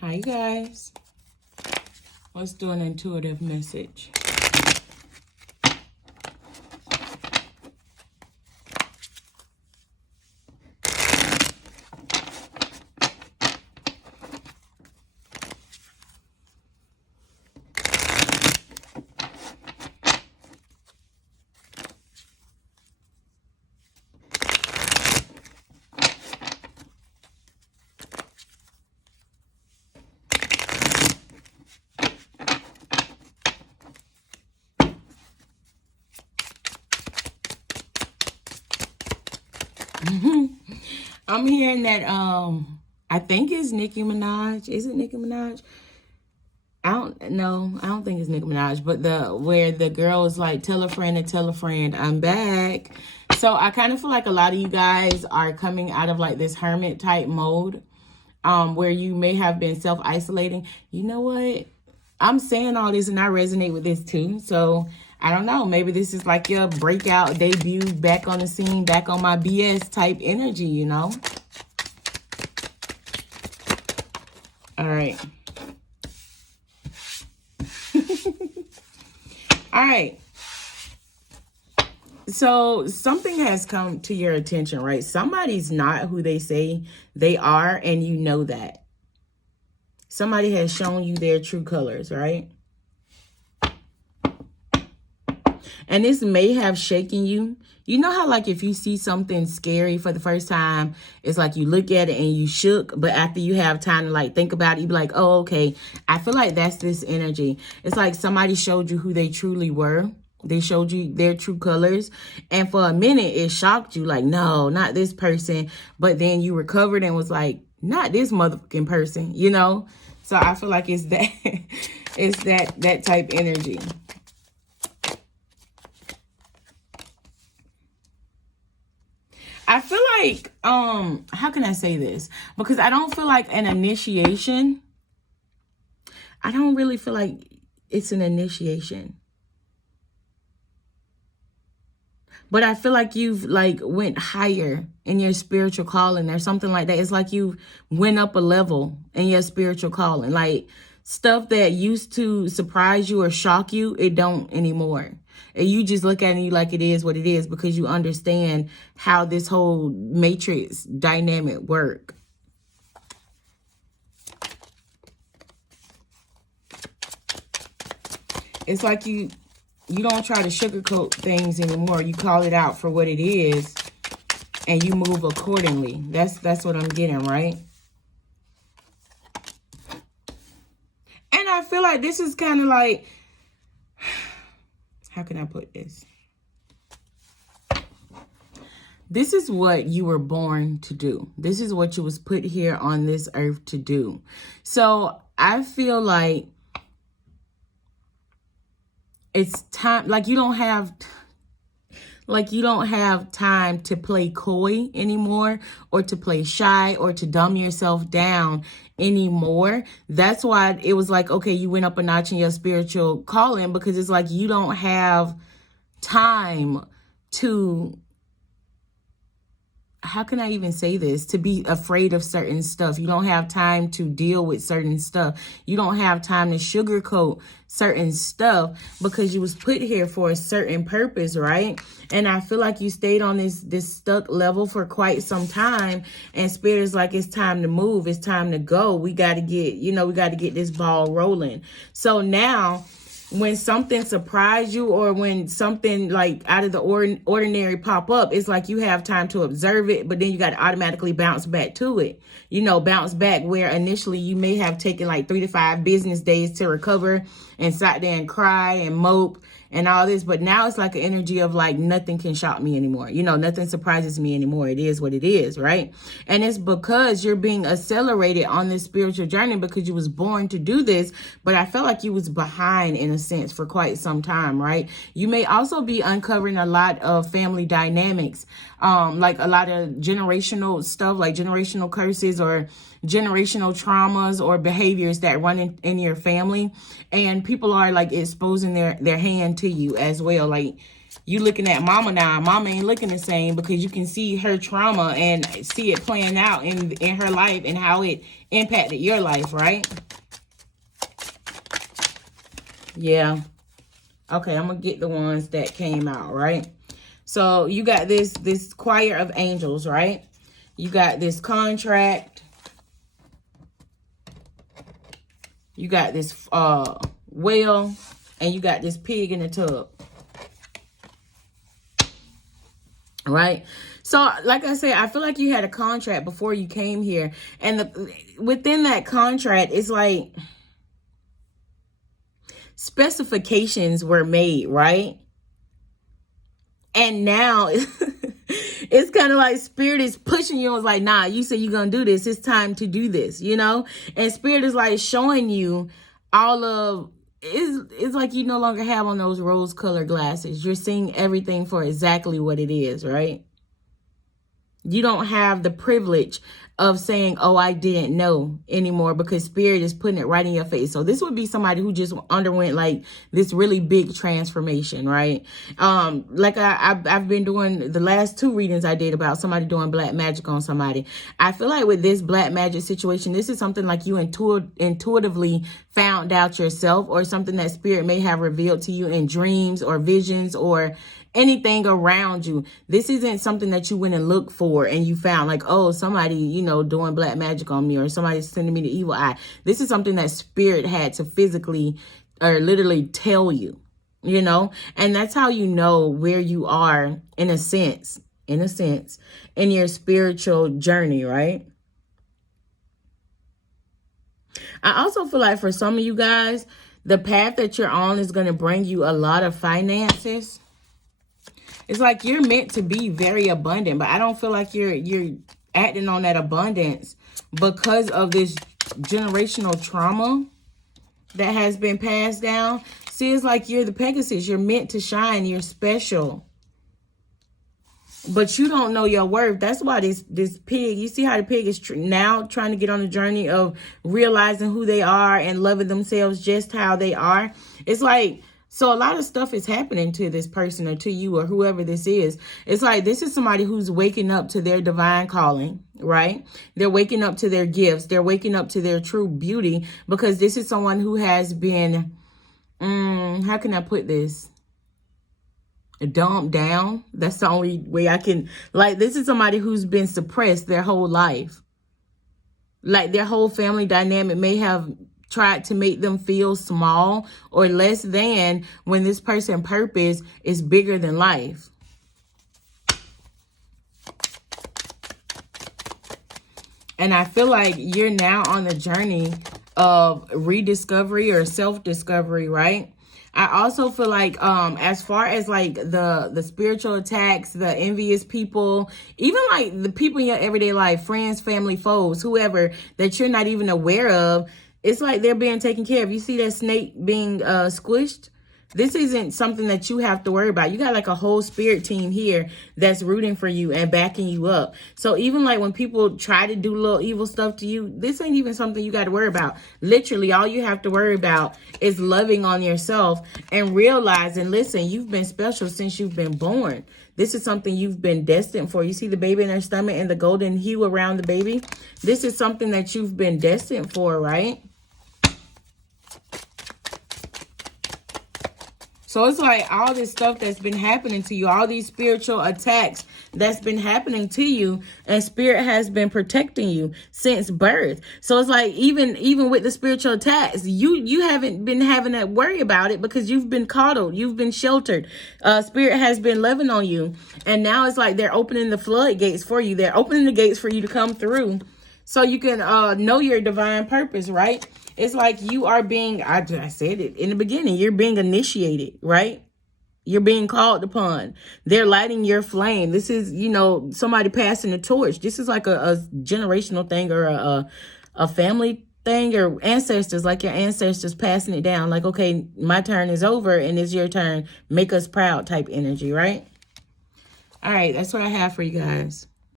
Hi guys. Let's do an intuitive message. I'm hearing that I think it's Nicki Minaj. Is it Nicki Minaj? I don't know. I don't think it's Nicki Minaj, but where the girl is like, tell a friend to tell a friend, I'm back. So I kind of feel like a lot of you guys are coming out of like this hermit type mode, where you may have been self-isolating. You know what? I'm saying all this and I resonate with this too. So I don't know. Maybe this is like your breakout debut, back on the scene, back on my BS type energy, you know? All right. All right. So something has come to your attention, right? Somebody's not who they say they are, and you know that. Somebody has shown you their true colors, right? And this may have shaken you. You know how like if you see something scary for the first time, it's like you look at it and you shook, but after you have time to like think about it, you be like, oh, okay. I feel like that's this energy. It's like somebody showed you who they truly were. They showed you their true colors. And for a minute, it shocked you. Like, no, not this person. But then you recovered and was like, not this motherfucking person, you know? So I feel like it's that, it's that type energy. I feel like, how can I say this? Because I don't feel like an initiation. I don't really feel like it's an initiation. But I feel like you've like went higher in your spiritual calling or something like that. It's like you went up a level in your spiritual calling. Like stuff that used to surprise you or shock you, it don't anymore. And you just look at it like it is what it is because you understand how this whole matrix dynamic work. It's like you don't try to sugarcoat things anymore. You call it out for what it is and you move accordingly. That's what I'm getting, right? And I feel like this is kind of like, how can I put this? This is what you were born to do. This is what you was put here on this earth to do. So I feel like it's time, like you don't have time to play coy anymore or to play shy or to dumb yourself down anymore. That's why it was like, okay, you went up a notch in your spiritual calling because it's like you don't have time to, how can I even say this? To be afraid of certain stuff. You don't have time to deal with certain stuff. You don't have time to sugarcoat certain stuff because you was put here for a certain purpose, right? And I feel like you stayed on this stuck level for quite some time. And Spirit is like, it's time to move. It's time to go. We got to get, we got to get this ball rolling. So now, when something surprised you or when something like out of the ordinary pop up, it's like you have time to observe it, but then you got to automatically bounce back to it. Bounce back where initially you may have taken like 3 to 5 business days to recover and sat there and cry and mope and all this. But now it's like an energy of like, nothing can shock me anymore. Nothing surprises me anymore. It is what it is, right? And it's because you're being accelerated on this spiritual journey because you was born to do this. But I felt like you was behind in a sense for quite some time, right? You may also be uncovering a lot of family dynamics, like a lot of generational stuff, like generational curses or generational traumas or behaviors that run in your family. And people are like exposing their hand to you as well. Like You looking at mama now. Mama ain't looking the same because you can see her trauma and see it playing out in her life and how it impacted your life, right? Yeah. Okay, I'm going to get the ones that came out, right? So you got this choir of angels, right? You got this contract. You got this whale. And you got this pig in the tub. Right? So, like I said, I feel like you had a contract before you came here. And within that contract, it's like specifications were made, right? And now it's kind of like Spirit is pushing you. It's like, nah, you said you're going to do this. It's time to do this, you know? And Spirit is like showing you all of... It's like you no longer have on those rose-colored glasses. You're seeing everything for exactly what it is, right? You don't have the privilege of saying, oh, I didn't know anymore, because Spirit is putting it right in your face. So this would be somebody who just underwent like this really big transformation, right? Like I've been doing the last 2 readings I did about somebody doing black magic on somebody. I feel like with this black magic situation, this is something like you intuitively found out yourself, or something that Spirit may have revealed to you in dreams or visions or anything around you. This isn't something that you went and looked for and you found like, oh, somebody, you know, doing black magic on me, or somebody sending me the evil eye. This is something that Spirit had to physically or literally tell you, you know, and that's how you know where you are in a sense, in your spiritual journey, right? I also feel like for some of you guys, the path that you're on is going to bring you a lot of finances. It's like you're meant to be very abundant, but I don't feel like you're acting on that abundance because of this generational trauma that has been passed down. See, it's like you're the Pegasus. You're meant to shine. You're special. But you don't know your worth. That's why this pig, you see how the pig is now trying to get on the journey of realizing who they are and loving themselves just how they are. It's like, so a lot of stuff is happening to this person or to you or whoever this is. It's like this is somebody who's waking up to their divine calling, right? They're waking up to their gifts. They're waking up to their true beauty, because this is someone who has been, how can I put this? Dumped down. That's the only way I can, like, this is somebody who's been suppressed their whole life. Like their whole family dynamic may have tried to make them feel small or less than, when this person's purpose is bigger than life. And I feel like you're now on the journey of rediscovery or self-discovery, right? I also feel like as far as like the spiritual attacks, the envious people, even like the people in your everyday life, friends, family, foes, whoever that you're not even aware of, it's like they're being taken care of. You see that snake being squished? This isn't something that you have to worry about. You got like a whole spirit team here that's rooting for you and backing you up. So even like when people try to do little evil stuff to you, this ain't even something you got to worry about. Literally, all you have to worry about is loving on yourself and realizing, listen, you've been special since you've been born. This is something you've been destined for. You see the baby in her stomach and the golden hue around the baby? This is something that you've been destined for, right? So it's like all this stuff that's been happening to you, all these spiritual attacks that's been happening to you, and Spirit has been protecting you since birth. So it's like even with the spiritual attacks, you haven't been having to worry about it because you've been coddled, you've been sheltered. Spirit has been loving on you, and now it's like they're opening the floodgates for you. They're opening the gates for you to come through, so you can know your divine purpose, right? It's like you are being, I said it in the beginning, you're being initiated, right? You're being called upon. They're lighting your flame. This is, you know, somebody passing the torch. This is like a generational thing, or a family thing, or ancestors, like your ancestors passing it down. Like, okay, my turn is over and it's your turn. Make us proud type energy, right? All right, that's what I have for you guys.